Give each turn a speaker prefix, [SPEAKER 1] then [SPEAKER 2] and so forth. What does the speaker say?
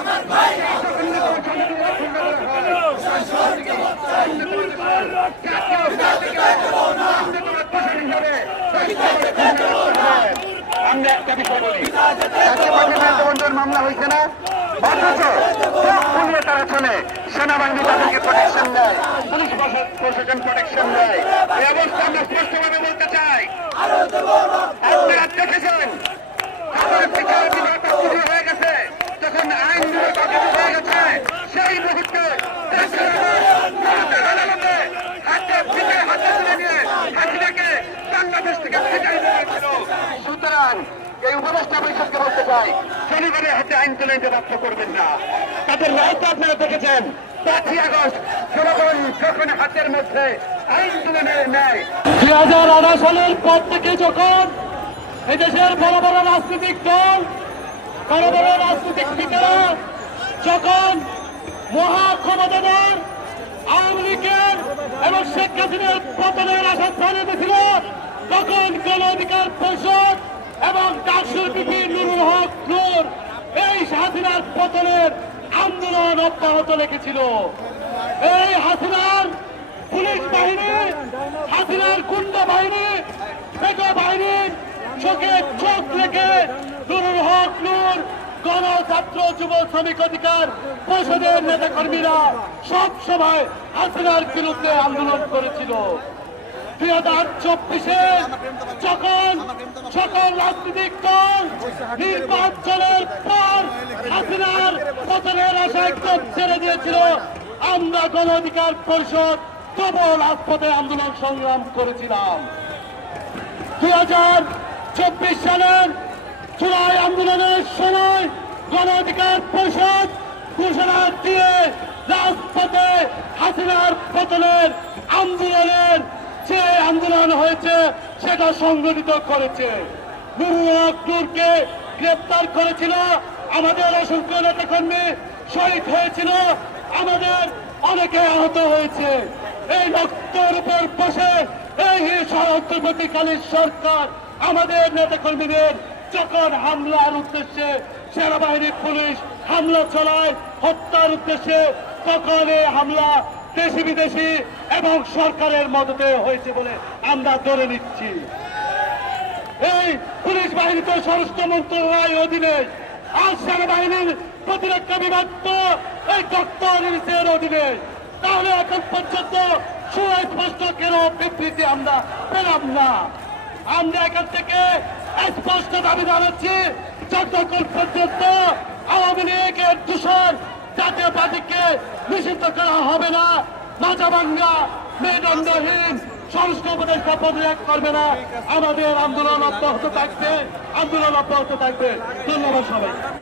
[SPEAKER 1] আমার ভাই
[SPEAKER 2] মামলা হয়েছে না? অথচ চলে সেনাবাহিনী তাদেরকে প্রোটেকশন দেয়। পুলিশ প্রশাসন প্রোটেকশন দেয়। এই অবস্থা আমরা স্পষ্টভাবে বলতে চাই আপনারা দেখেছেন আপনার বিচার বিভাগ শুরু হয়ে গেছে যখন আইন বিভাগ অকেজ হয়ে গেছে সেই মুহূর্তে দেশের ভারতের আদালতে হাতে পিঠে হাতে তুলে নিয়ে হাসিনাকে বাংলাদেশ থেকে ফেটাই দেওয়া হয়েছিল সুতরাং এই উপদেষ্টা পরিষদকে বলতে চাই। শনিবারের হাতে আইন তুলে নিতে বাধ্য করবেন না। তাদের রায়টা আপনারা দেখেছেন। পাঁচই আগস্ট, জনগণ যখন হাতের মধ্যে আইন তুলে নেয়
[SPEAKER 3] দুই হাজার আঠারো সালের পর থেকে যখন এদেশের বড় বড় রাজনৈতিক দল, বড় বড় রাজনৈতিক নেতারা যখন মহা ক্ষমতাধর আওয়ামী লীগের এবং শেখ হাসিনার পতনের আশা ছাড়িয়ে তখন গণ অধিকার পরিষদ এবং বিপি নুরুল হক নূর, এই হাসিনার পতনের আন্দোলন অব্যাহত রেখেছিল। এই হাসিনার পুলিশ বাহিনী, হাসিনার গুন্ডা বাহিনী বেগো বাহিনীর চোখে চোখ রেখে নুরুল হক নূর গণ ছাত্র যুব শ্রমিক অধিকার পরিষদের নেতা কর্মীরা সব সময় হাসিনার বিরুদ্ধে আন্দোলন করেছিল। দুই হাজার চব্বিশে যখন রাজনৈতিক দল নির্বাচনের পর হাসিনার পতনের আশায় ছেড়ে দিয়েছিল। আমরা গণ অধিকার পরিষদ প্রবল রাজপথে আন্দোলন সংগ্রাম করেছিলাম। দুই হাজার চব্বিশ সালের জুলাই আন্দোলনের সময় গণ অধিকার পরিষদ ঘোষণা দিয়ে রাজপথে হাসিনার পতনের আন্দোলনের যে আন্দোলন হয়েছে, সেটা সংগঠিত করেছে। নুরুল হক গ্রেপ্তার করেছিল আমাদের অসংখ্য নেতা কর্মী শহীদ হয়েছিল, আমাদের অনেকে আহত হয়েছে। এই রক্তের উপর বসে এই অন্তর্বর্তীকালীন সরকার আমাদের নেতা কর্মীদের যখন হামলার উদ্দেশ্যে সেনাবাহিনী, পুলিশ হামলা চালায়, হত্যার উদ্দেশ্যে তখন এই হামলা দেশি বিদেশি এবং সরকারের মদতে হয়েছে বলে আমরা ধরে নিচ্ছি। এই পুলিশ বাহিনী তো স্বরাষ্ট্র মন্ত্রণালয়ের অধীনে আর সেনাবাহিনীর প্রতিরক্ষা বিভাগ তো এই ডক্টর ইউনিসের অধীনে। তাহলে এখন পর্যন্ত সুস্পষ্ট কেন বিবৃতি আমরা পেলাম না? আমরা এখান থেকে স্পষ্ট দাবি জানাচ্ছি, যতক্ষণ পর্যন্ত আওয়ামী লীগের দূষণ জাতীয় পার্টিকে নিষিদ্ধ করা হবে না মাঝাবাঙ্গা মেরুদণ্ডহীন সংস্কার উপদেষ্টা পদত্যাগ করবে না। আমাদের আন্দোলন অব্যাহত থাকবে। আন্দোলন অব্যাহত থাকবে। ধন্যবাদ সবাই